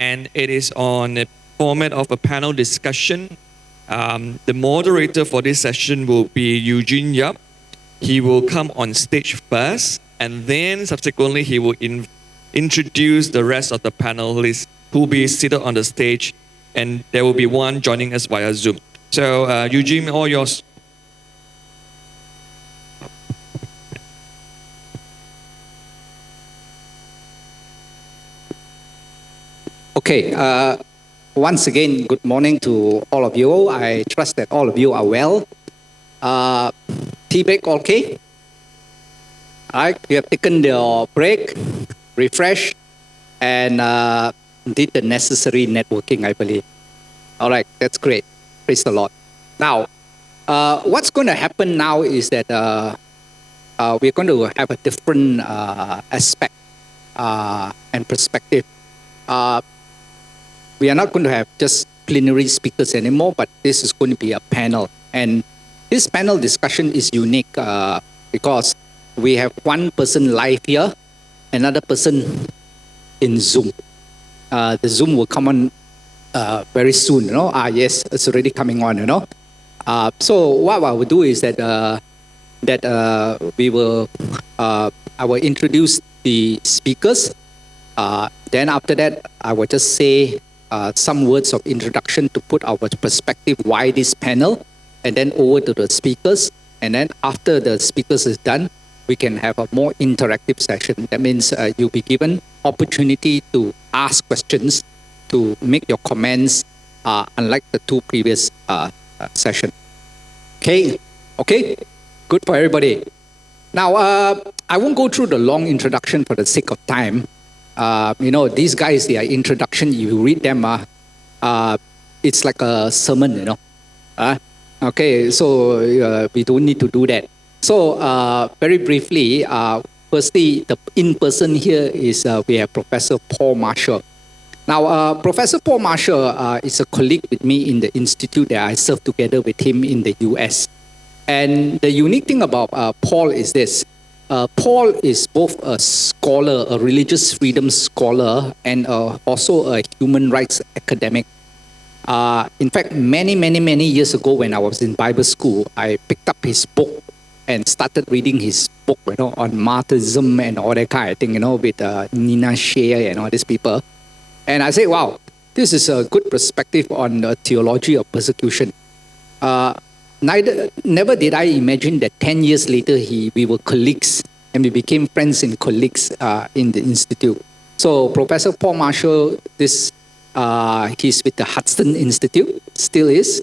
and it is on a format of a panel discussion. The moderator for this session will be Eugene Yapp. He will come on stage first, and then subsequently he will introduce the rest of the panelists who will be seated on the stage, and there will be one joining us via Zoom. So Eugene, all yours. Okay, once again, good morning to all of you. I trust that all of you are well. Tea break okay? All right, you have taken your break, refresh, and did the necessary networking, I believe. All right, that's great. Praise the Lord. Now, what's going to happen now is that we're going to have a different aspect and perspective. We are not going to have just plenary speakers anymore, but this is going to be a panel. And this panel discussion is unique because we have one person live here, another person in Zoom. The Zoom will come on very soon, you know. Yes, it's already coming on, you know. So what I will do is that I will introduce the speakers. Then after that, I will just say some words of introduction to put our perspective why this panel, and then over to the speakers. And then after the speakers is done, we can have a more interactive session. That means you'll be given opportunity to ask questions, to make your comments, unlike the two previous sessions. Okay, good for everybody. Now, I won't go through the long introduction for the sake of time. You know, these guys, their introduction, you read them, it's like a sermon, you know. Okay, so we don't need to do that. So very briefly, firstly, the in-person here is we have Professor Paul Marshall. Now, Professor Paul Marshall is a colleague with me in the institute that I serve together with him in the US. And the unique thing about Paul is this. Paul is both a scholar, a religious freedom scholar, and also a human rights academic. In fact, many years ago when I was in Bible school, I picked up his book and started reading his book, you know, on martyrdom and all that kind of thing, you know, with Nina Shea and all these people. And I said, wow, this is a good perspective on the theology of persecution. Never did I imagine that 10 years later we were colleagues and we became friends and colleagues in the institute. So Professor Paul Marshall, he's with the Hudson Institute, still is.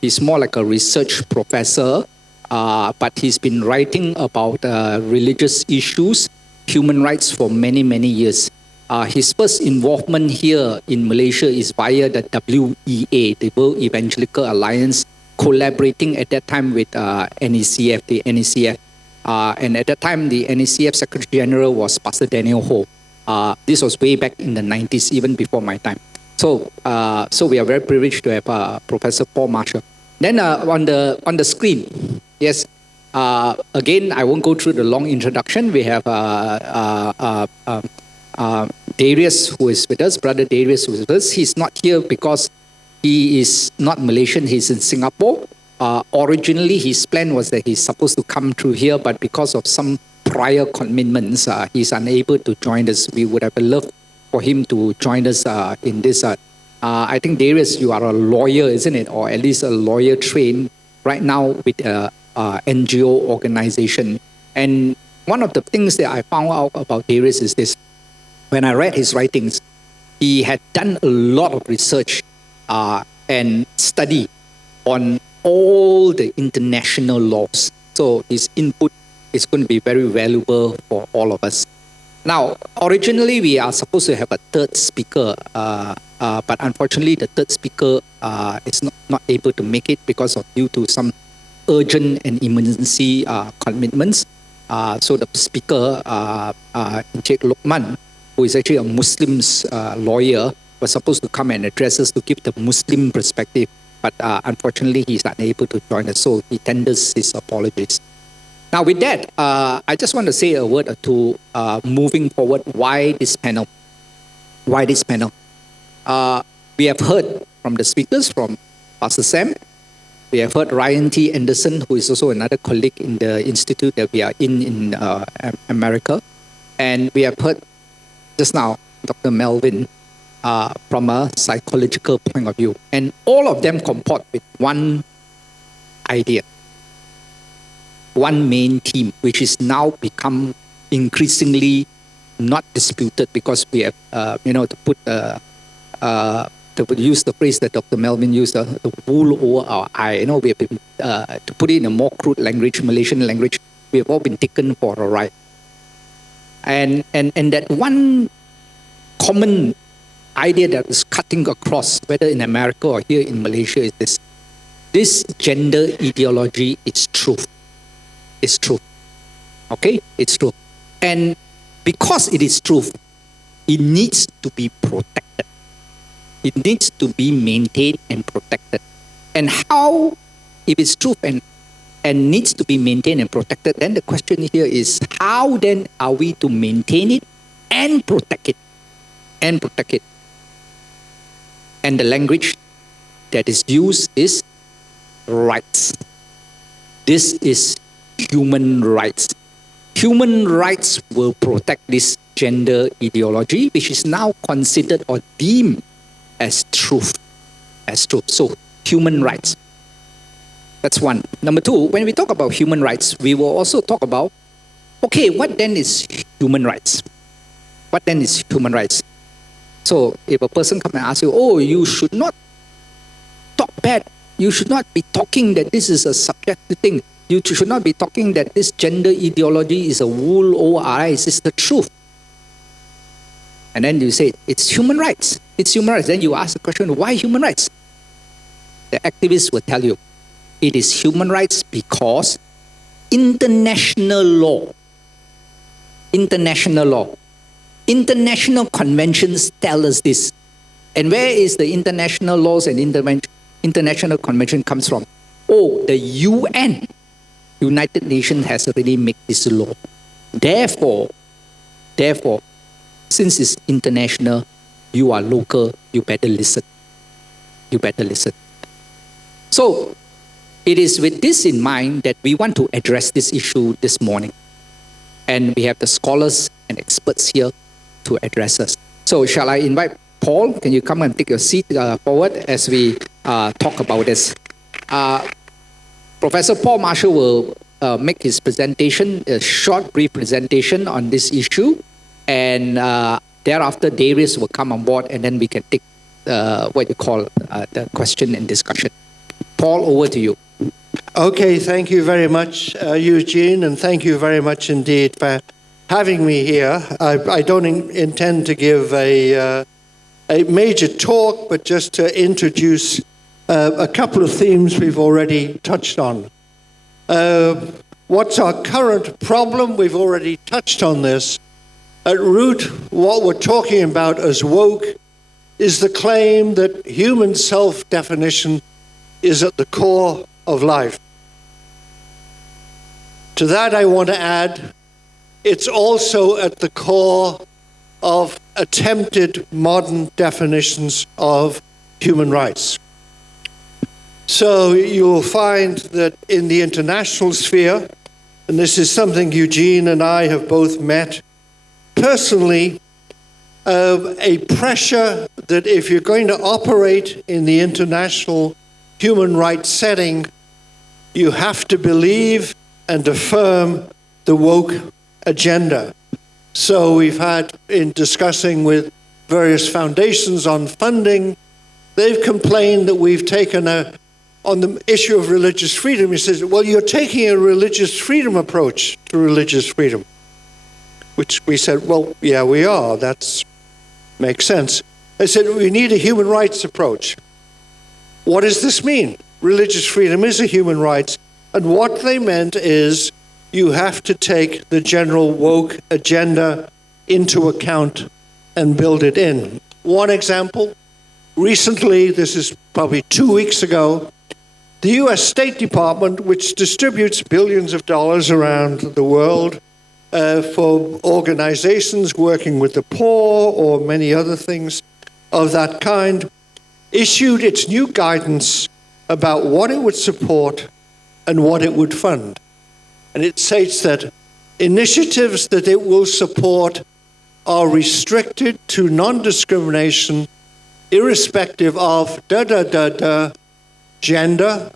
He's more like a research professor, but he's been writing about religious issues, human rights for many years. His first involvement here in Malaysia is via the WEA, the World Evangelical Alliance, collaborating at that time with NECF, the NECF. And at that time, the NECF Secretary General was Pastor Daniel Ho. This was way back in the 90s, even before my time. So we are very privileged to have Professor Paul Marshall. Then on the screen, yes, again, I won't go through the long introduction. We have Darius, who is with us, Brother Darius, who is with us. He's not here because he is not Malaysian, he's in Singapore. Originally, his plan was that he's supposed to come through here, but because of some prior commitments, he's unable to join us. We would have loved for him to join us in this. I think, Darius, you are a lawyer, isn't it? Or at least a lawyer trained right now with an NGO organization. And one of the things that I found out about Darius is this. When I read his writings, he had done a lot of research and study on all the international laws. So his input is going to be very valuable for all of us. Now, originally we are supposed to have a third speaker, but unfortunately the third speaker is not able to make it because of due to some urgent and emergency commitments. So the speaker, Encik Lokman, who is actually a Muslim lawyer, was supposed to come and address us to give the Muslim perspective, but unfortunately he's not able to join us, so he tenders his apologies. Now with that, I just want to say a word or two moving forward, why this panel? Why this panel? We have heard from the speakers, from Pastor Sam. We have heard Ryan T. Anderson, who is also another colleague in the institute that we are in America. And we have heard just now Dr. Melvin from a psychological point of view. And all of them comport with one idea, one main theme, which is now become increasingly not disputed because we have, to use the phrase that Dr. Melvin used, the wool over our eye. We have been, to put it in a more crude language, Malaysian language, we have all been taken for a ride. And that one common idea that is cutting across, whether in America or here in Malaysia, is this. This gender ideology is truth. It's true. Okay? It's true. And because it is truth, it needs to be protected. It needs to be maintained and protected. And how, if it's truth and needs to be maintained and protected, then the question here is, how then are we to maintain it and protect it? And protect it. And the language that is used is rights. This is human rights. Human rights will protect this gender ideology, which is now considered or deemed as truth. As truth. So, human rights. That's one. Number two, when we talk about human rights, we will also talk about, okay, what then is human rights? What then is human rights? So, if a person comes and asks you, oh, you should not talk bad. You should not be talking that this is a subjective thing. You should not be talking that this gender ideology is a wool over our eyes. It's the truth. And then you say, it's human rights. It's human rights. Then you ask the question, why human rights? The activists will tell you, it is human rights because international law, international conventions tell us this. And where is the international laws and international convention comes from? Oh, the UN, United Nations, has already made this law. Therefore, since it's international, you are local, you better listen. You better listen. So, it is with this in mind that we want to address this issue this morning. And we have the scholars and experts here to address us. So, shall I invite Paul? Can you come and take your seat forward as we talk about this? Professor Paul Marshall will make his presentation, a short, brief presentation on this issue. And thereafter, Darius will come on board and then we can take what you call the question and discussion. Paul, over to you. Okay, thank you very much, Eugene, and thank you very much indeed for having me here. I don't intend to give a major talk, but just to introduce a couple of themes we've already touched on. What's our current problem? We've already touched on this. At root, what we're talking about as woke is the claim that human self-definition is at the core of life. To that I want to add, it's also at the core of attempted modern definitions of human rights. So you'll find that in the international sphere, and this is something Eugene and I have both met personally, a pressure that if you're going to operate in the international human rights setting, you have to believe and affirm the woke agenda. So we've had, in discussing with various foundations on funding, they've complained that we've taken on the issue of religious freedom, he says, well, you're taking a religious freedom approach to religious freedom. Which we said, well, yeah, we are. That makes sense. I said, we need a human rights approach. What does this mean? Religious freedom is a human right. And what they meant is you have to take the general woke agenda into account and build it in. One example, recently, this is probably 2 weeks ago, the US State Department, which distributes billions of dollars around the world, for organizations working with the poor or many other things of that kind, issued its new guidance about what it would support and what it would fund. And it states that initiatives that it will support are restricted to non-discrimination irrespective of gender,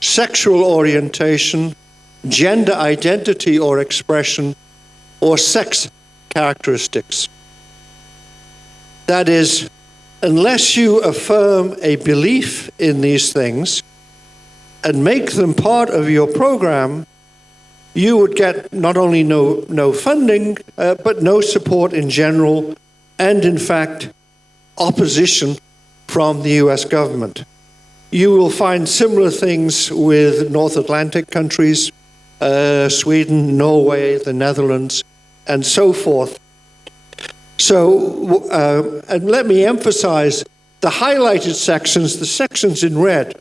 sexual orientation, gender identity or expression, or sex characteristics. That is, unless you affirm a belief in these things and make them part of your program, you would get not only no funding, but no support in general, and in fact, opposition from the US government. You will find similar things with North Atlantic countries, Sweden, Norway, the Netherlands, and so forth. So, and let me emphasize, the highlighted sections, the sections in red,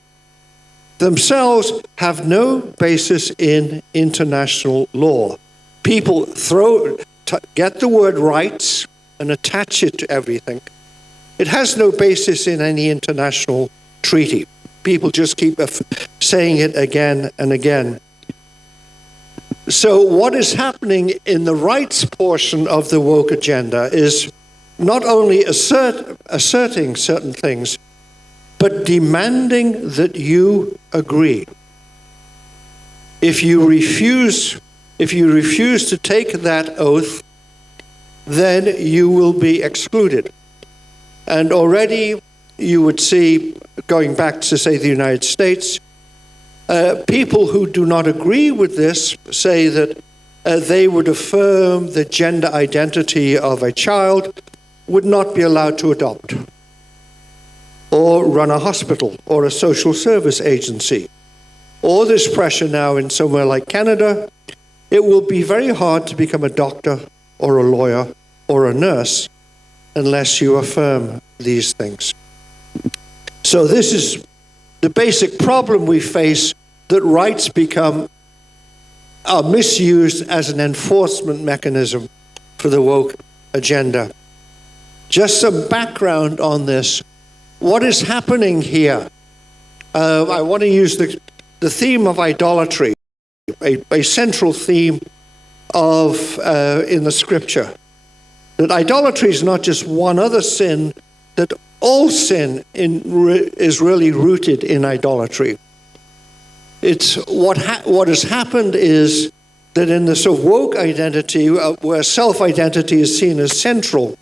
themselves have no basis in international law. People get the word rights and attach it to everything. It has no basis in any international treaty. People just keep saying it again and again. So what is happening in the rights portion of the woke agenda is not only asserting certain things, but demanding that you agree. If you refuse to take that oath, then you will be excluded. And already you would see, going back to, say, the United States, people who do not agree with this say that they would affirm the gender identity of a child would not be allowed to adopt, or run a hospital, or a social service agency. Or this pressure now in somewhere like Canada, it will be very hard to become a doctor, or a lawyer, or a nurse, unless you affirm these things. So this is the basic problem we face, that rights are misused as an enforcement mechanism for the woke agenda. Just some background on this. What is happening here? I want to use the theme of idolatry, a central theme in the scripture. That idolatry is not just one other sin, that all sin is really rooted in idolatry. It's what has happened is that in the sort of woke identity, where self-identity is seen as central,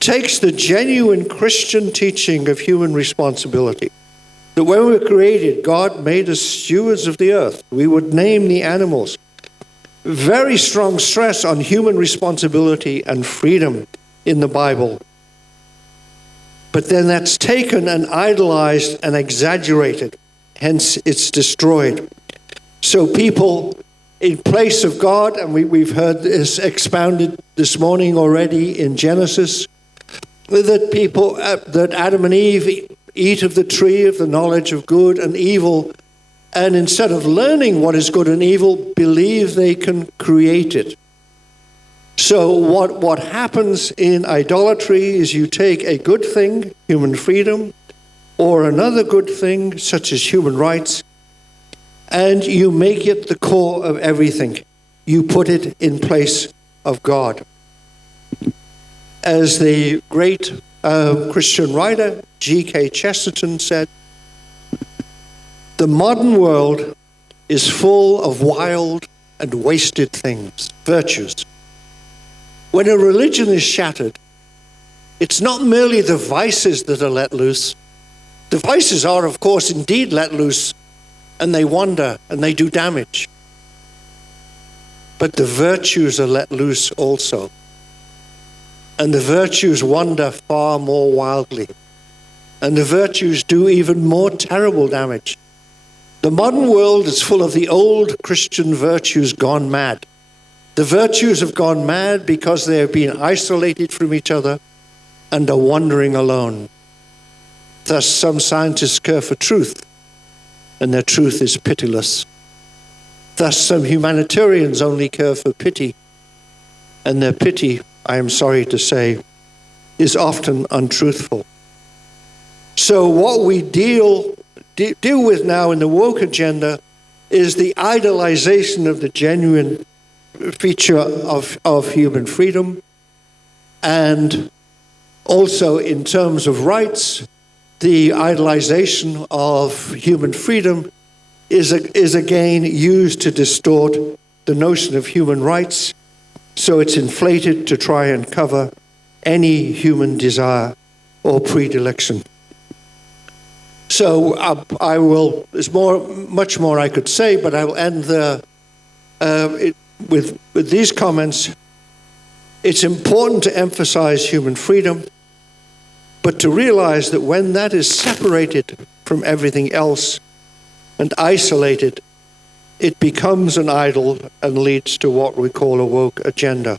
takes the genuine Christian teaching of human responsibility. That when we were created, God made us stewards of the earth. We would name the animals. Very strong stress on human responsibility and freedom in the Bible. But then that's taken and idolized and exaggerated. Hence, it's destroyed. So people, in place of God, and we've heard this expounded this morning already in Genesis, that Adam and Eve eat of the tree of the knowledge of good and evil, and instead of learning what is good and evil, believe they can create it. So what happens in idolatry is you take a good thing, human freedom, or another good thing, such as human rights, and you make it the core of everything. You put it in place of God. As the great Christian writer G.K. Chesterton said, the modern world is full of wild and wasted things, virtues. When a religion is shattered, it's not merely the vices that are let loose. The vices are, of course, indeed let loose, and they wander and they do damage. But the virtues are let loose also. And the virtues wander far more wildly. And the virtues do even more terrible damage. The modern world is full of the old Christian virtues gone mad. The virtues have gone mad because they have been isolated from each other and are wandering alone. Thus, some scientists care for truth, and their truth is pitiless. Thus, some humanitarians only care for pity, and their pity, I am sorry to say, is often untruthful. So what we deal with now in the woke agenda is the idolization of the genuine feature of human freedom, and also in terms of rights, the idolization of human freedom is again used to distort the notion of human rights, so it's inflated to try and cover any human desire or predilection. So I will. There's much more I could say, but I will end there with these comments. It's important to emphasize human freedom, but to realize that when that is separated from everything else and isolated, it becomes an idol and leads to what we call a woke agenda.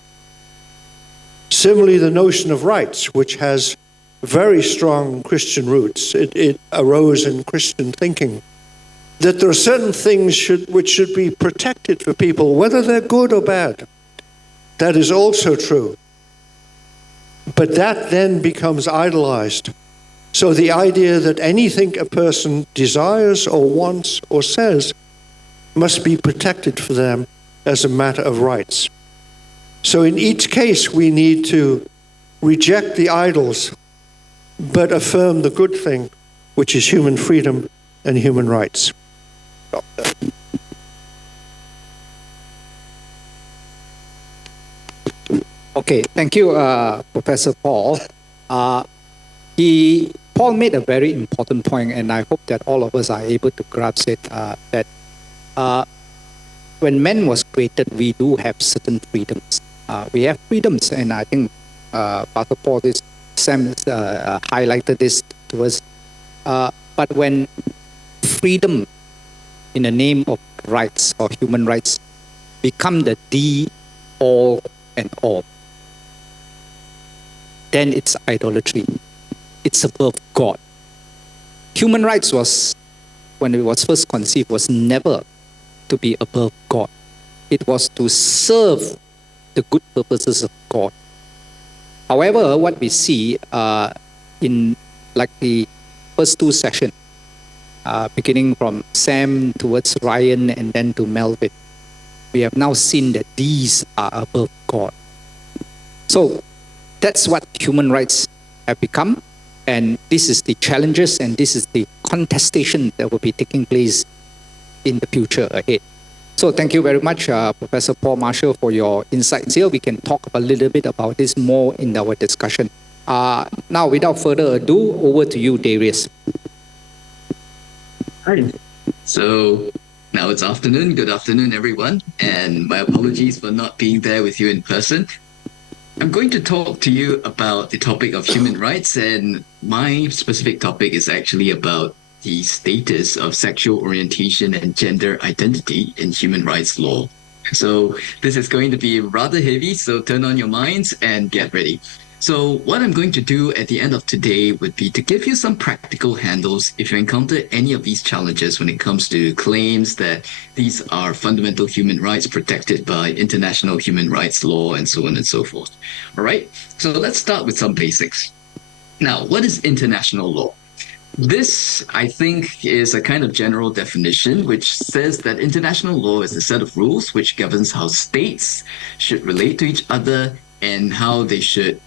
Similarly, the notion of rights, which has very strong Christian roots, it arose in Christian thinking, that there are certain things which should be protected for people, whether they're good or bad. That is also true. But that then becomes idolized. So the idea that anything a person desires or wants or says must be protected for them as a matter of rights. So in each case, we need to reject the idols, but affirm the good thing, which is human freedom and human rights. Okay, thank you, Professor Paul. Paul made a very important point, and I hope that all of us are able to grasp it, that when man was created, we do have certain freedoms. We have freedoms, and I think Pastor Paul, Sam highlighted this to us. But when freedom in the name of rights or human rights become the all and all, then it's idolatry. It's above God. Human rights was, when it was first conceived, was never to be above God. It was to serve the good purposes of God. However, what we see in like the first two sessions, beginning from Sam towards Ryan and then to Melvin, we have now seen that these are above God. So that's what human rights have become, and this is the challenges and this is the contestation that will be taking place in the future ahead. So thank you very much, Professor Paul Marshall, for your insights here. We can talk a little bit about this more in our discussion. Now, without further ado, over to you, Darius. Hi. So now it's afternoon. Good afternoon, everyone. And my apologies for not being there with you in person. I'm going to talk to you about the topic of human rights, and my specific topic is actually about the status of sexual orientation and gender identity in human rights law. So this is going to be rather heavy, so turn on your minds and get ready. So what I'm going to do at the end of today would be to give you some practical handles if you encounter any of these challenges when it comes to claims that these are fundamental human rights protected by international human rights law and so on and so forth. All right, so let's start with some basics. Now, what is international law? This, I think, is a kind of general definition which says that international law is a set of rules which governs how states should relate to each other and how they should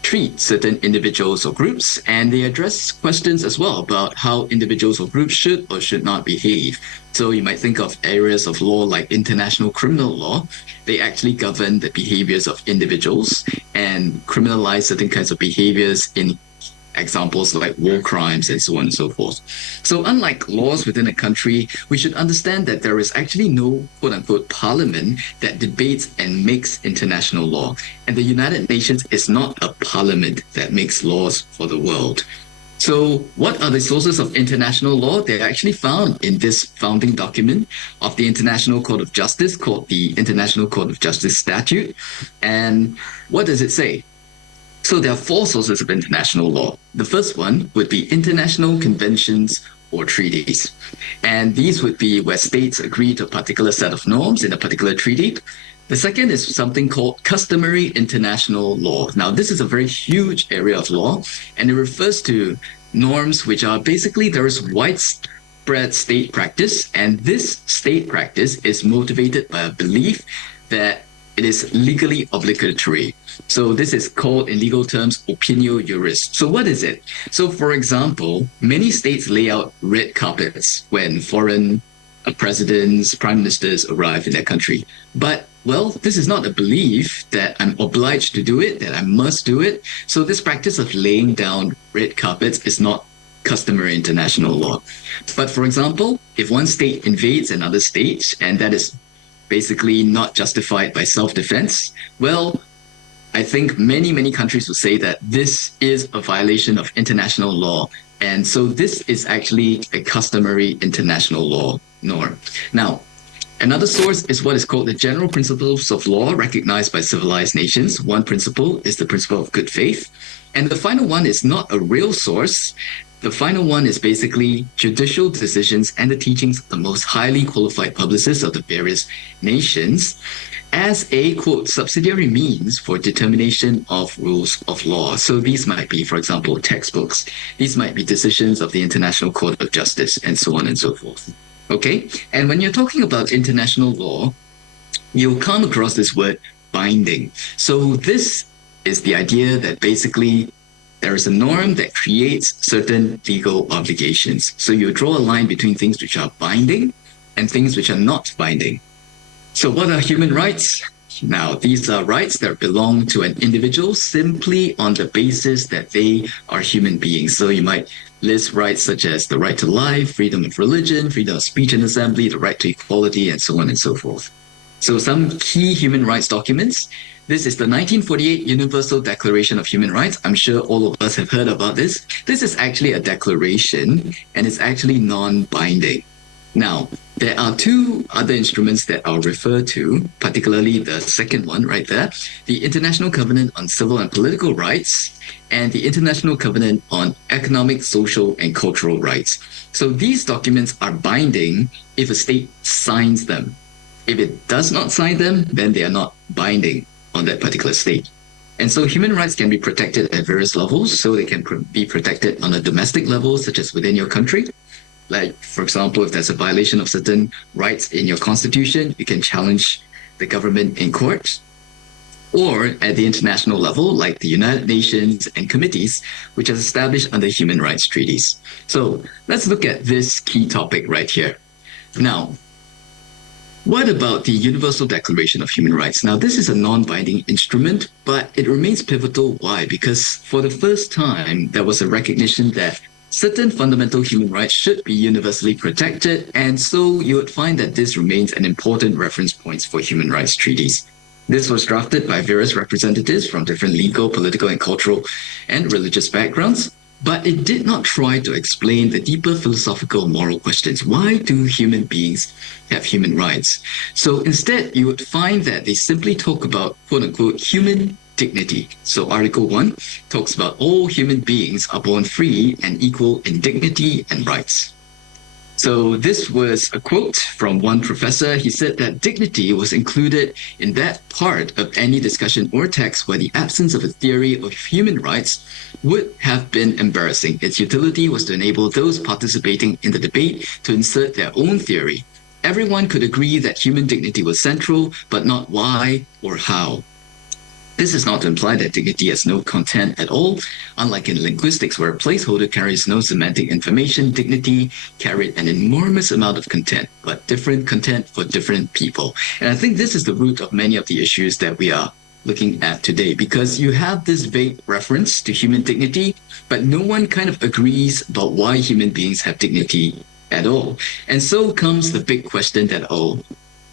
treat certain individuals or groups, and they address questions as well about how individuals or groups should or should not behave. So you might think of areas of law like international criminal law. They actually govern the behaviors of individuals and criminalize certain kinds of behaviors in examples like war crimes and so on and so forth. So unlike laws within a country, we should understand that there is actually no quote-unquote parliament that debates and makes international law. And the United Nations is not a parliament that makes laws for the world. So what are the sources of international law? They're actually found in this founding document of the International Court of Justice called the International Court of Justice Statute. And what does it say? So there are four sources of international law. The first one would be international conventions or treaties. And these would be where states agree to a particular set of norms in a particular treaty. The second is something called customary international law. Now, this is a very huge area of law, and it refers to norms which are basically there is widespread state practice, and this state practice is motivated by a belief that it is legally obligatory. So this is called, in legal terms, opinio juris. So what is it? So for example, many states lay out red carpets when foreign presidents, prime ministers arrive in their country. But, well, this is not a belief that I'm obliged to do it, that I must do it. So this practice of laying down red carpets is not customary international law. But for example, if one state invades another state, and that is basically not justified by self-defense, well, I think many countries will say that this is a violation of international law. And so this is actually a customary international law norm. Now, another source is what is called the general principles of law recognized by civilized nations. One principle is the principle of good faith. And the final one is not a real source. The final one is basically judicial decisions and the teachings of the most highly qualified publicists of the various nations as a, quote, subsidiary means for determination of rules of law. So these might be, for example, textbooks. These might be decisions of the International Court of Justice and so on and so forth. Okay? And when you're talking about international law, you'll come across this word binding. So this is the idea that basically there is a norm that creates certain legal obligations. So you draw a line between things which are binding and things which are not binding. So what are human rights? Now, these are rights that belong to an individual simply on the basis that they are human beings. So you might list rights such as the right to life, freedom of religion, freedom of speech and assembly, the right to equality, and so on and so forth. So some key human rights documents. This is the 1948 Universal Declaration of Human Rights. I'm sure all of us have heard about this. This is actually a declaration, and it's actually non-binding. Now, there are two other instruments that I'll refer to, particularly the second one right there, the International Covenant on Civil and Political Rights and the International Covenant on Economic, Social, and Cultural Rights. So these documents are binding if a state signs them. If it does not sign them, then they are not binding on that particular state. And so human rights can be protected at various levels. So they can be protected on a domestic level, such as within your country. Like, for example, if there's a violation of certain rights in your constitution, you can challenge the government in court. Or at the international level, like the United Nations and committees, which are established under human rights treaties. So let's look at this key topic right here. Now, what about the Universal Declaration of Human Rights? Now, this is a non-binding instrument, but it remains pivotal. Why? Because for the first time, there was a recognition that certain fundamental human rights should be universally protected, and so you would find that this remains an important reference point for human rights treaties. This was drafted by various representatives from different legal, political, and cultural and religious backgrounds, but it did not try to explain the deeper philosophical moral questions. Why do human beings have human rights? So instead, you would find that they simply talk about, quote-unquote, human dignity. So Article 1 talks about all human beings are born free and equal in dignity and rights. So this was a quote from one professor. He said that dignity was included in that part of any discussion or text where the absence of a theory of human rights would have been embarrassing. Its utility was to enable those participating in the debate to insert their own theory. Everyone could agree that human dignity was central, but not why or how. This is not to imply that dignity has no content at all. Unlike in linguistics, where a placeholder carries no semantic information, dignity carried an enormous amount of content, but different content for different people. And I think this is the root of many of the issues that we are looking at today, because you have this vague reference to human dignity, but no one kind of agrees about why human beings have dignity at all. And so comes the big question that I'll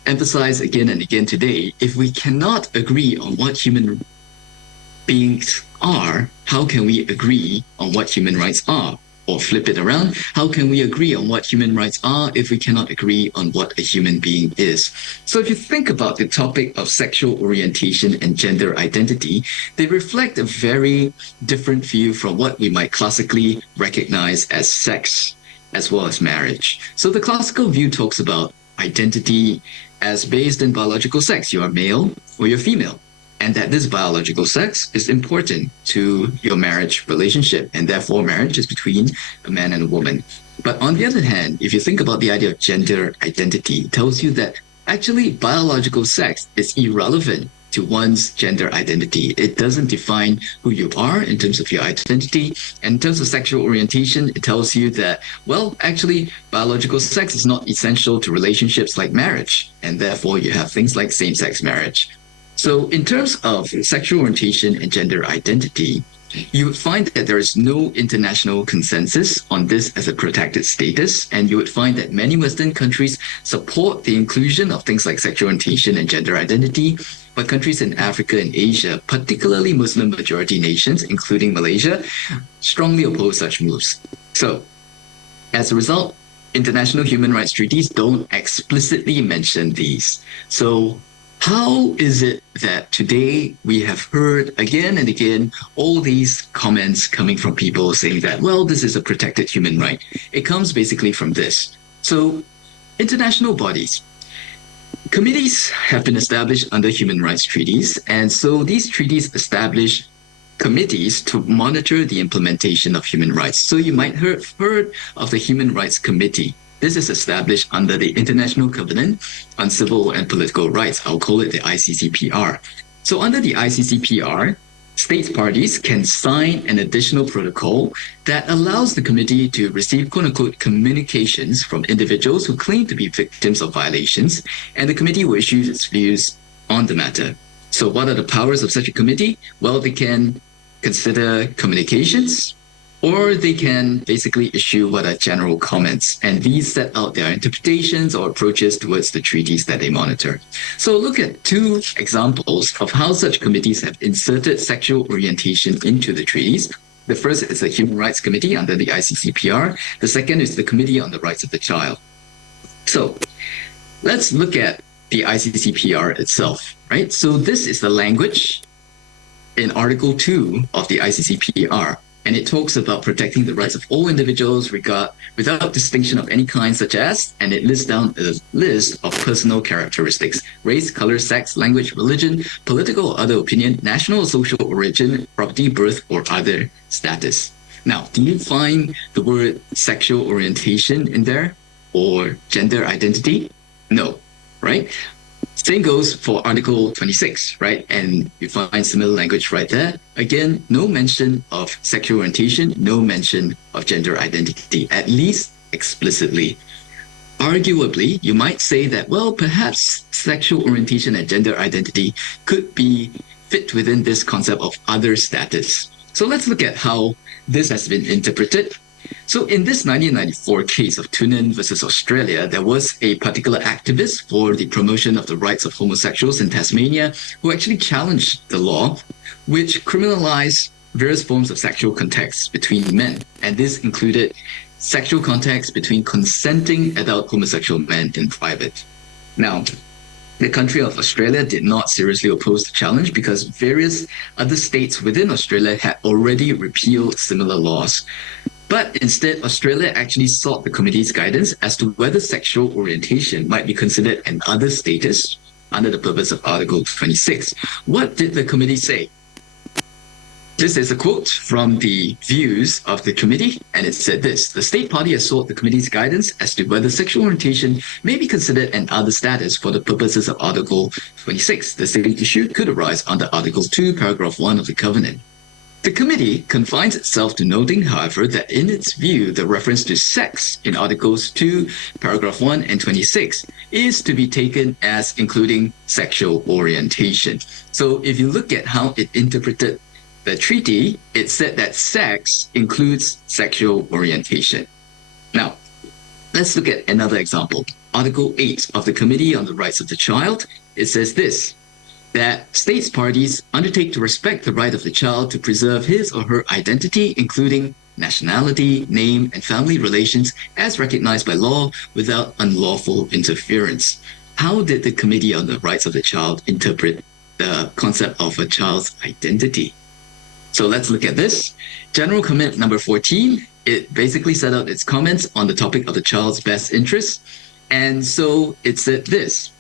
emphasize again and again today. If we cannot agree on what human beings are, how can we agree on what human rights are? Or flip it around, how can we agree on what human rights are if we cannot agree on what a human being is? So if you think about the topic of sexual orientation and gender identity, they reflect a very different view from what we might classically recognize as sex as well as marriage. So the classical view talks about identity as based in biological sex. You are male or you're female. And that this biological sex is important to your marriage relationship, and therefore marriage is between a man and a woman. But on the other hand, if you think about the idea of gender identity, it tells you that actually biological sex is irrelevant to one's gender identity. It doesn't define who you are in terms of your identity. And in terms of sexual orientation, it tells you that, well, actually, biological sex is not essential to relationships like marriage. And therefore, you have things like same-sex marriage. So in terms of sexual orientation and gender identity, you would find that there is no international consensus on this as a protected status, and you would find that many Western countries support the inclusion of things like sexual orientation and gender identity, but countries in Africa and Asia, particularly Muslim majority nations, including Malaysia, strongly oppose such moves. So, as a result, international human rights treaties don't explicitly mention these. So, how is it that today we have heard again and again all these comments coming from people saying that, well, this is a protected human right? It comes basically from this. So, international bodies. Committees have been established under human rights treaties, and so these treaties establish committees to monitor the implementation of human rights. So you might have heard of the Human Rights Committee. This is established under the International Covenant on Civil and Political Rights. I'll call it the ICCPR. So under the ICCPR, state parties can sign an additional protocol that allows the committee to receive quote-unquote communications from individuals who claim to be victims of violations, and the committee will issue its views on the matter. So what are the powers of such a committee? Well, they can consider communications, or they can basically issue what are general comments, and these set out their interpretations or approaches towards the treaties that they monitor. So look at two examples of how such committees have inserted sexual orientation into the treaties. The first is the Human Rights Committee under the ICCPR. The second is the Committee on the Rights of the Child. So let's look at the ICCPR itself, right? So this is the language in Article 2 of the ICCPR. And it talks about protecting the rights of all individuals without distinction of any kind, such as, and it lists down a list of personal characteristics: race, color, sex, language, religion, political or other opinion, national or social origin, property, birth, or other status. Now, do you find the word sexual orientation in there or gender identity? No, right? Same goes for Article 26, right? And you find similar language right there. Again, no mention of sexual orientation, no mention of gender identity, at least explicitly. Arguably, you might say that, well, perhaps sexual orientation and gender identity could be fit within this concept of other status. So let's look at how this has been interpreted. So in this 1994 case of Tunen versus Australia, there was a particular activist for the promotion of the rights of homosexuals in Tasmania who actually challenged the law, which criminalized various forms of sexual contacts between men. And this included sexual contacts between consenting adult homosexual men in private. Now, the country of Australia did not seriously oppose the challenge because various other states within Australia had already repealed similar laws. But instead, Australia actually sought the committee's guidance as to whether sexual orientation might be considered an other status under the purpose of Article 26. What did the committee say? This is a quote from the views of the committee, and it said this: the state party has sought the committee's guidance as to whether sexual orientation may be considered an other status for the purposes of Article 26. The same issue could arise under Article 2, Paragraph 1 of the Covenant. The committee confines itself to noting, however, that in its view, the reference to sex in Articles 2, Paragraph 1 and 26 is to be taken as including sexual orientation. So if you look at how it interpreted the treaty, it said that sex includes sexual orientation. Now, let's look at another example. Article 8 of the Committee on the Rights of the Child, it says this: that states parties undertake to respect the right of the child to preserve his or her identity, including nationality, name, and family relations as recognized by law without unlawful interference. How did the Committee on the Rights of the Child interpret the concept of a child's identity? So let's look at this. General comment number 14, it basically set out its comments on the topic of the child's best interests. And so it said this: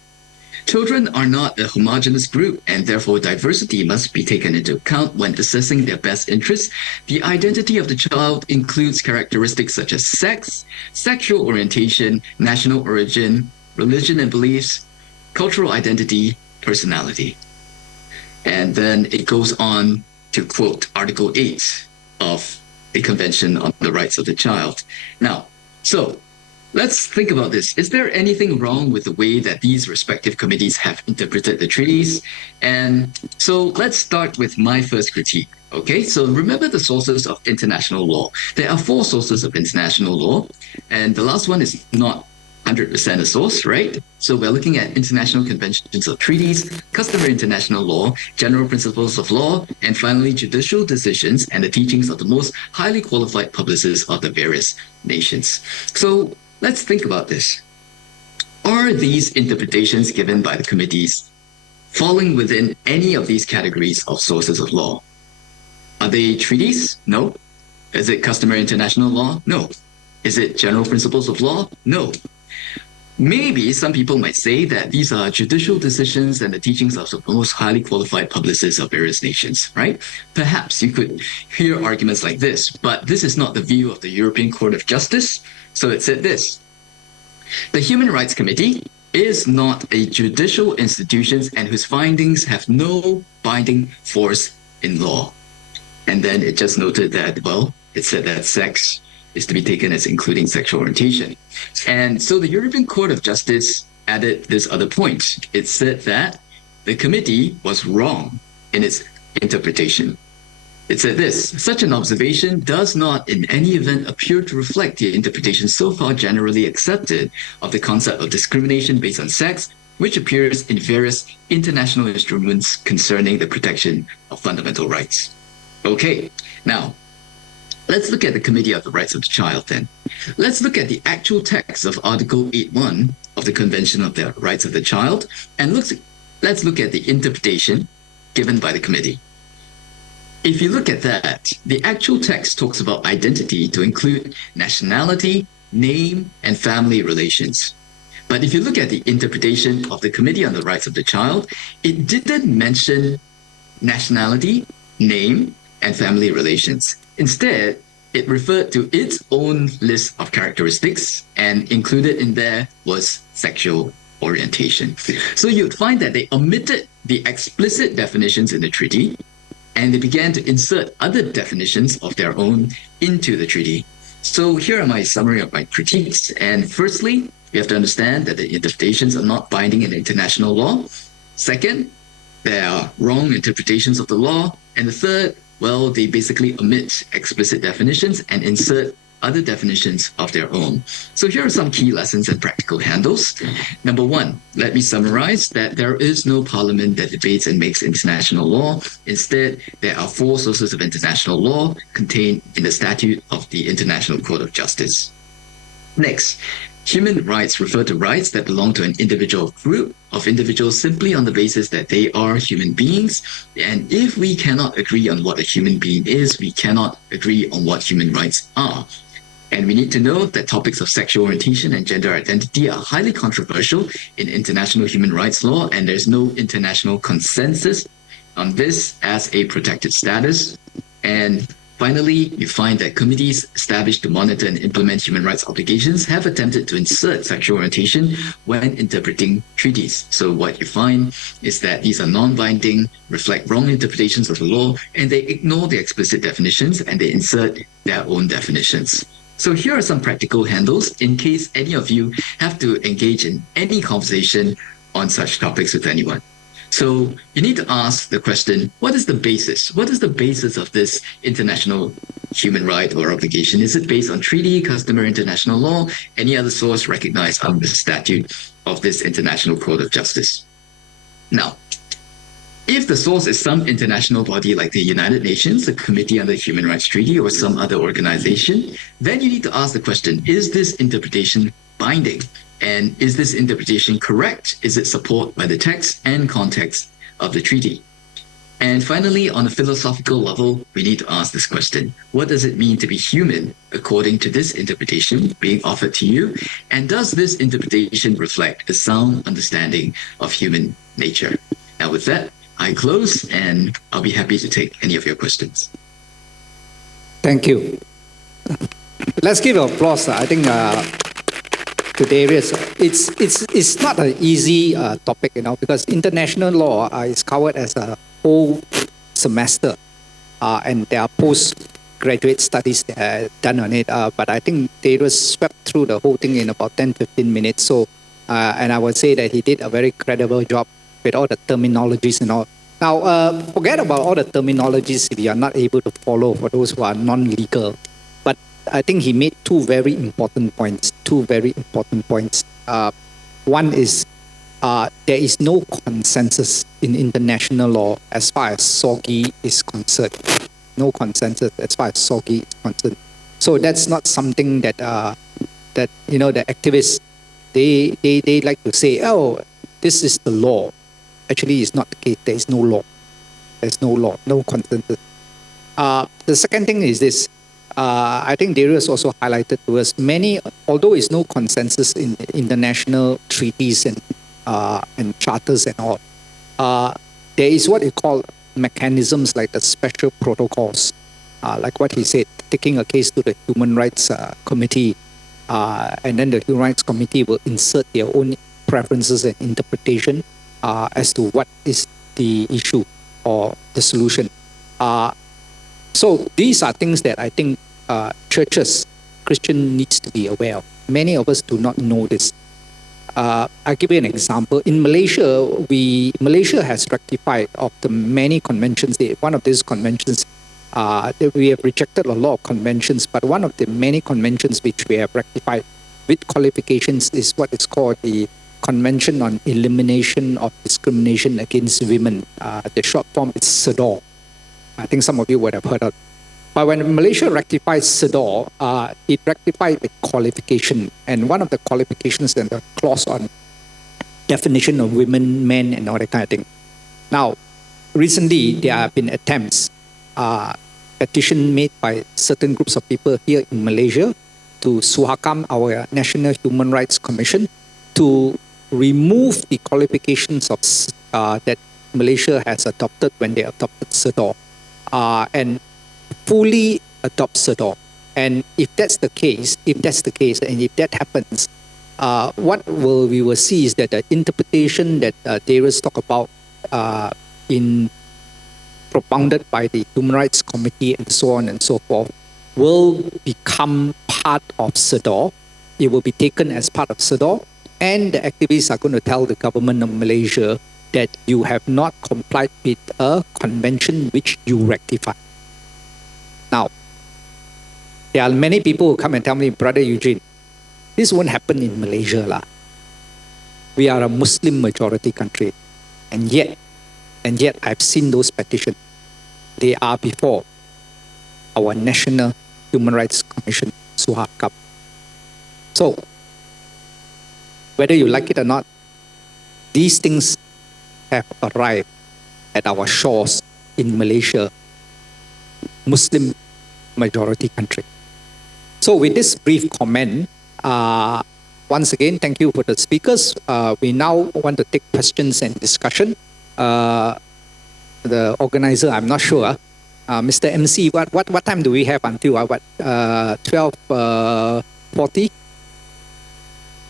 Children are not a homogeneous group, and therefore diversity must be taken into account when assessing their best interests. The identity of the child includes characteristics such as sex, sexual orientation, national origin, religion and beliefs, cultural identity, personality. And then it goes on to quote Article 8 of the Convention on the Rights of the Child. Now, so let's think about this. Is there anything wrong with the way that these respective committees have interpreted the treaties? And so let's start with my first critique. Okay, so remember the sources of international law. There are 4 sources of international law, and the last one is not 100% a source, right? So we're looking at international conventions of treaties, customary international law, general principles of law, and finally judicial decisions and the teachings of the most highly qualified publicists of the various nations. So let's think about this. Are these interpretations given by the committees falling within any of these categories of sources of law? Are they treaties? No. Is it customary international law? No. Is it general principles of law? No. Maybe some people might say that these are judicial decisions and the teachings of the most highly qualified publicists of various nations, right? Perhaps you could hear arguments like this, but this is not the view of the European Court of Justice. So it said this: the Human Rights Committee is not a judicial institution and whose findings have no binding force in law. And then it just noted that, well, it said that sex is to be taken as including sexual orientation. And so the European Court of Justice added this other point. It said that the committee was wrong in its interpretation. It said this: such an observation does not in any event appear to reflect the interpretation so far generally accepted of the concept of discrimination based on sex, which appears in various international instruments concerning the protection of fundamental rights. Okay, now, let's look at the Committee of the Rights of the Child then. Let's look at the actual text of Article 8.1 of the Convention of the Rights of the Child, and let's look at the interpretation given by the committee. If you look at that, the actual text talks about identity to include nationality, name, and family relations. But if you look at the interpretation of the Committee on the Rights of the Child, it didn't mention nationality, name, and family relations. Instead, it referred to its own list of characteristics, and included in there was sexual orientation. So you'd find that they omitted the explicit definitions in the treaty, and they began to insert other definitions of their own into the treaty. So here are my summary of my critiques. And firstly, you have to understand that the interpretations are not binding in international law. Second, there are wrong interpretations of the law. And the third, well, they basically omit explicit definitions and insert other definitions of their own. So here are some key lessons and practical handles. Number 1, let me summarize that there is no parliament that debates and makes international law. Instead, there are 4 sources of international law contained in the Statute of the International Court of Justice. Next, human rights refer to rights that belong to an individual group of individuals simply on the basis that they are human beings. And if we cannot agree on what a human being is, we cannot agree on what human rights are. And we need to know that topics of sexual orientation and gender identity are highly controversial in international human rights law, and there's no international consensus on this as a protected status. And finally, you find that committees established to monitor and implement human rights obligations have attempted to insert sexual orientation when interpreting treaties. So what you find is that these are non-binding, reflect wrong interpretations of the law, and they ignore the explicit definitions and they insert their own definitions. So here are some practical handles in case any of you have to engage in any conversation on such topics with anyone. So you need to ask the question, what is the basis? What is the basis of this international human right or obligation? Is it based on treaty, customary international law, any other source recognized under the statute of this International Court of Justice? Now, if the source is some international body like the United Nations, the Committee on the Human Rights Treaty, or some other organization, then you need to ask the question, is this interpretation binding? And is this interpretation correct? Is it supported by the text and context of the treaty? And finally, on a philosophical level, we need to ask this question. What does it mean to be human according to this interpretation being offered to you? And does this interpretation reflect a sound understanding of human nature? Now, with that, I close and I'll be happy to take any of your questions. Thank you. Let's give applause. I think to Darius. It's not an easy topic, because international law is covered as a whole semester, and there are postgraduate studies done on it. But I think Darius swept through the whole thing in about 10-15 minutes. So, and I would say that he did a very credible job with all the terminologies and all. Now, forget about all the terminologies if you are not able to follow for those who are non-legal. But I think he made two very important points. One is there is no consensus in international law as far as SOGI is concerned. No consensus as far as SOGI is concerned. So that's not something that the activists they like to say, oh, this is the law. Actually, it's not the case. There is no law. There's no law, no consensus. The second thing is this. I think Darius also highlighted to us although there's no consensus in international treaties and charters and all, there is what you call mechanisms like the special protocols, like what he said, taking a case to the Human Rights Committee, and then the Human Rights Committee will insert their own preferences and interpretation as to what is the issue or the solution. So these are things that I think churches, Christian needs to be aware of. Many of us do not know this. I'll give you an example. In Malaysia, Malaysia has ratified of the many conventions. One of these conventions, we have rejected a lot of conventions, but one of the many conventions which we have ratified with qualifications is what is called the Convention on Elimination of Discrimination Against Women. The short form is CEDAW. I think some of you would have heard of it. But when Malaysia ratified CEDAW, it ratified with qualification. And one of the qualifications is the clause on definition of women, men, and all that kind of thing. Now, recently, there have been attempts, petition made by certain groups of people here in Malaysia to Suhakam, our National Human Rights Commission, to remove the qualifications of that Malaysia has adopted when they adopted CEDAW, and fully adopt CEDAW. And if that's the case, and if that happens, what we will see is that the interpretation that Darius talked about propounded by the Human Rights Committee and so on and so forth will become part of CEDAW. It will be taken as part of CEDAW, and the activists are going to tell the government of Malaysia that you have not complied with a convention which you rectify. Now, there are many people who come and tell me, Brother Eugene, this won't happen in Malaysia lah. We are a Muslim majority country, and yet I've seen those petitions. They are before our National Human Rights Commission, Suhakam. So, whether you like it or not, these things have arrived at our shores in Malaysia, Muslim majority country. So with this brief comment, once again, thank you for the speakers. We now want to take questions and discussion. The organizer, I'm not sure. Mr. MC, what time do we have until 12:40?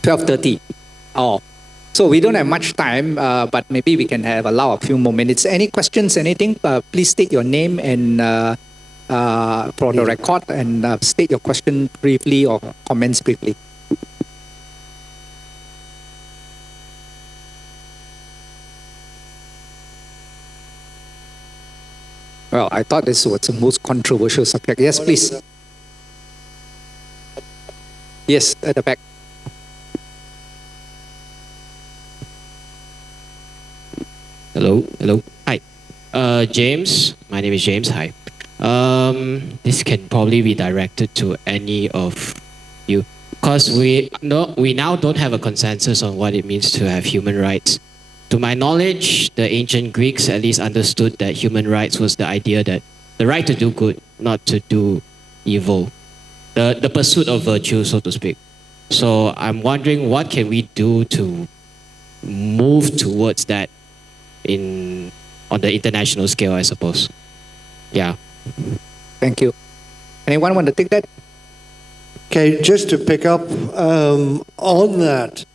12:30. Oh, so we don't have much time, but maybe we can allow a few more minutes. Any questions, anything? Please state your name and for the record, and state your question briefly or comments briefly. Well, I thought this was the most controversial subject. Yes, please. Yes, at the back. Hello. Hi. James. My name is James. Hi. This can probably be directed to any of you, because we now don't have a consensus on what it means to have human rights. to my knowledge, the ancient Greeks at least understood that human rights was the idea that the right to do good, not to do evil. The pursuit of virtue, so to speak. So I'm wondering, what can we do to move towards that on the international scale, I suppose? Yeah. Thank you. Anyone want to take that? Okay, just to pick up on that,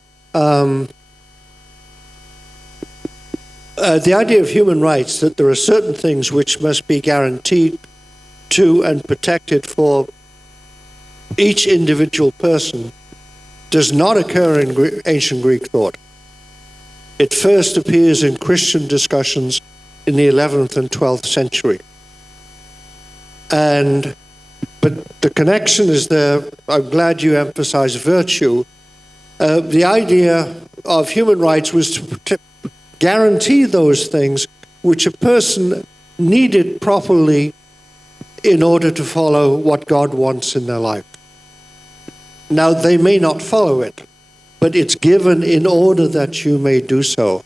the idea of human rights, that there are certain things which must be guaranteed to and protected for each individual person, does not occur in ancient Greek thought. It first appears in Christian discussions in the 11th and 12th century. But the connection is there. I'm glad you emphasize virtue. The idea of human rights was to guarantee those things which a person needed properly in order to follow what God wants in their life. Now, they may not follow it, but it's given in order that you may do so.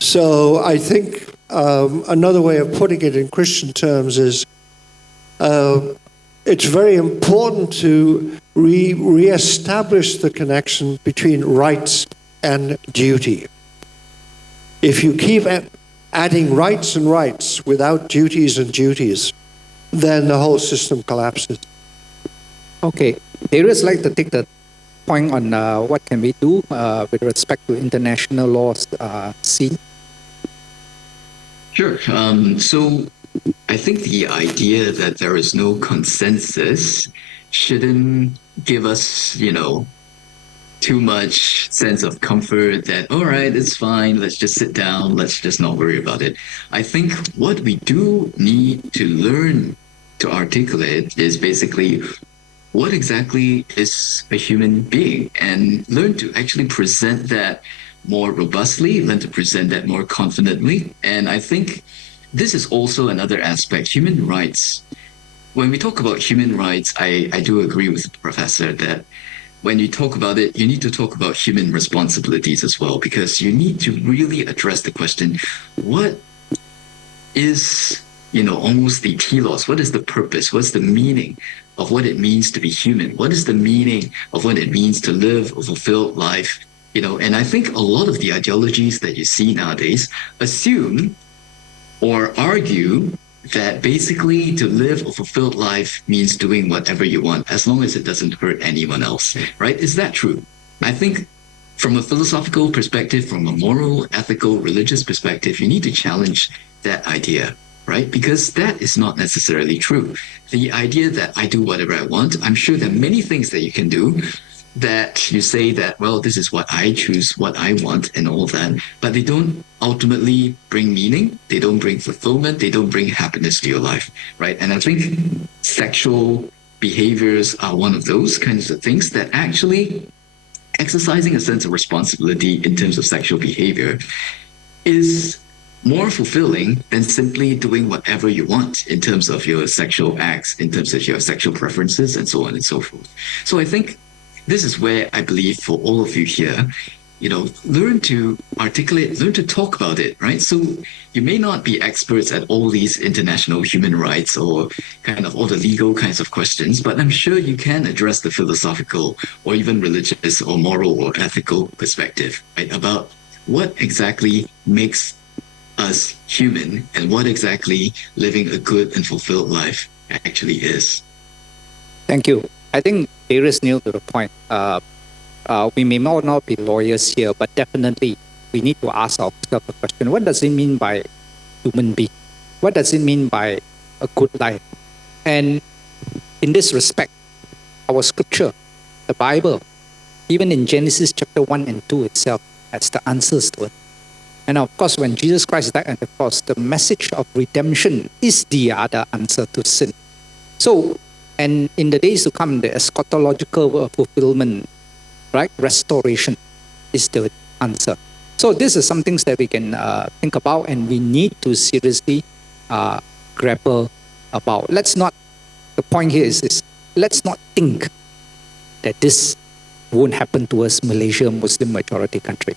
So I think another way of putting it in Christian terms is it's very important to re-establish the connection between rights and duty. If you keep adding rights and rights without duties and duties, then the whole system collapses. Okay. Darius like to take the point on what can we do with respect to international laws scene. Sure. So I think the idea that there is no consensus shouldn't give us, too much sense of comfort that, all right, it's fine, let's just sit down, let's just not worry about it. I think what we do need to learn to articulate is basically what exactly is a human being, and learn to actually present that more robustly, learn to present that more confidently. And I think this is also another aspect. Human rights, when we talk about human rights, I do agree with the professor that when you talk about it, you need to talk about human responsibilities as well, because you need to really address the question, what is, almost the telos, what is the purpose, what's the meaning of what it means to be human? What is the meaning of what it means to live a fulfilled life? And I think a lot of the ideologies that you see nowadays assume or argue that basically to live a fulfilled life means doing whatever you want, as long as it doesn't hurt anyone else, right? Is that true? I think from a philosophical perspective, from a moral, ethical, religious perspective, you need to challenge that idea, right? Because that is not necessarily true. The idea that I do whatever I want, I'm sure there are many things that you can do that you say that, well, this is what I choose, what I want, and all that, but they don't ultimately bring meaning, they don't bring fulfillment, they don't bring happiness to your life, right? And I think sexual behaviors are one of those kinds of things that actually exercising a sense of responsibility in terms of sexual behavior is more fulfilling than simply doing whatever you want in terms of your sexual acts, in terms of your sexual preferences, and so on and so forth. So I think this is where I believe for all of you here, learn to articulate, learn to talk about it, right? So you may not be experts at all these international human rights or kind of all the legal kinds of questions, but I'm sure you can address the philosophical or even religious or moral or ethical perspective, right? About what exactly makes us human and what exactly living a good and fulfilled life actually is. Thank you. I think Darius nailed to the point. We may not be lawyers here, but definitely we need to ask ourselves the question, what does it mean by human being? What does it mean by a good life? And in this respect, our scripture, the Bible, even in Genesis chapter 1 and 2 itself, has the answers to it. And of course, when Jesus Christ died on the cross, the message of redemption is the other answer to sin. So, and in the days to come, the eschatological fulfillment, right, restoration is the answer. So this is some things that we can think about, and we need to seriously grapple about. The point here is let's not think that this won't happen to us, Malaysia, Muslim majority country.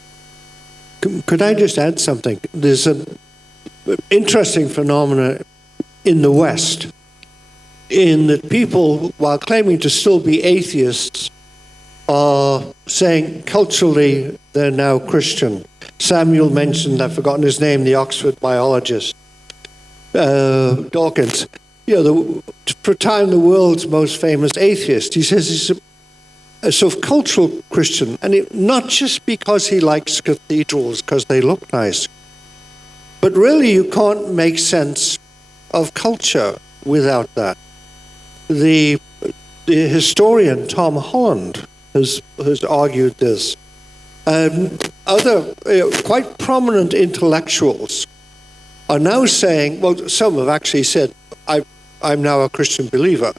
Could I just add something? There's an interesting phenomenon in the West, in that people, while claiming to still be atheists, are saying culturally they're now Christian. Samuel mentioned, I've forgotten his name, the Oxford biologist, Dawkins. For a time, the world's most famous atheist. He says he's a sort of cultural Christian, and not just because he likes cathedrals because they look nice, but really you can't make sense of culture without that. The historian Tom Holland has argued this. Other quite prominent intellectuals are now saying, well, some have actually said, I'm now a Christian believer.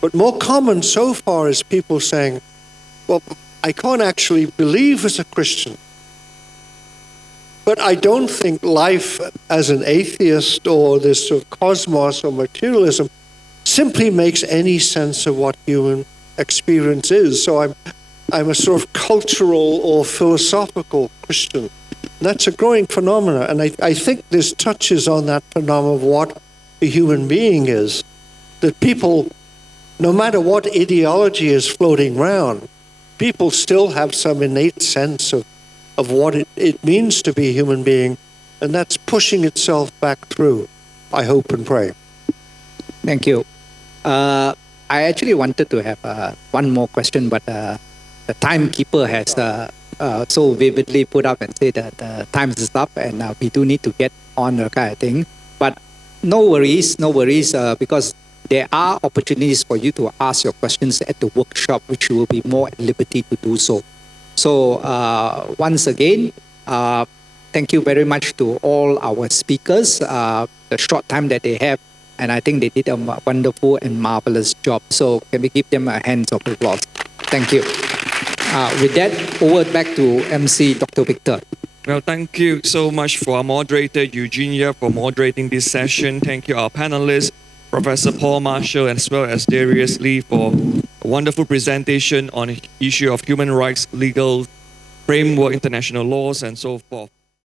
But more common so far is people saying, well, I can't actually believe as a Christian, but I don't think life as an atheist or this sort of cosmos or materialism simply makes any sense of what human experience is. So I'm a sort of cultural or philosophical Christian. And that's a growing phenomenon, and I think this touches on that phenomenon of what a human being is, that people, no matter what ideology is floating around, people still have some innate sense of what it means to be a human being, and that's pushing itself back through, I hope and pray. Thank you. I actually wanted to have one more question, but the timekeeper has so vividly put up and said that the time is up and we do need to get on the kind of thing. But no worries, because there are opportunities for you to ask your questions at the workshop, which you will be more at liberty to do so. So once again, thank you very much to all our speakers, the short time that they have, and I think they did a wonderful and marvelous job. So can we give them a hand of applause? Thank you. With that, over back to MC Dr. Victor. Well, thank you so much for our moderator, Eugene Yapp, for moderating this session. Thank you, our panelists, Professor Paul Marshall, as well as Darius Lee, for a wonderful presentation on the issue of human rights, legal framework, international laws, and so forth.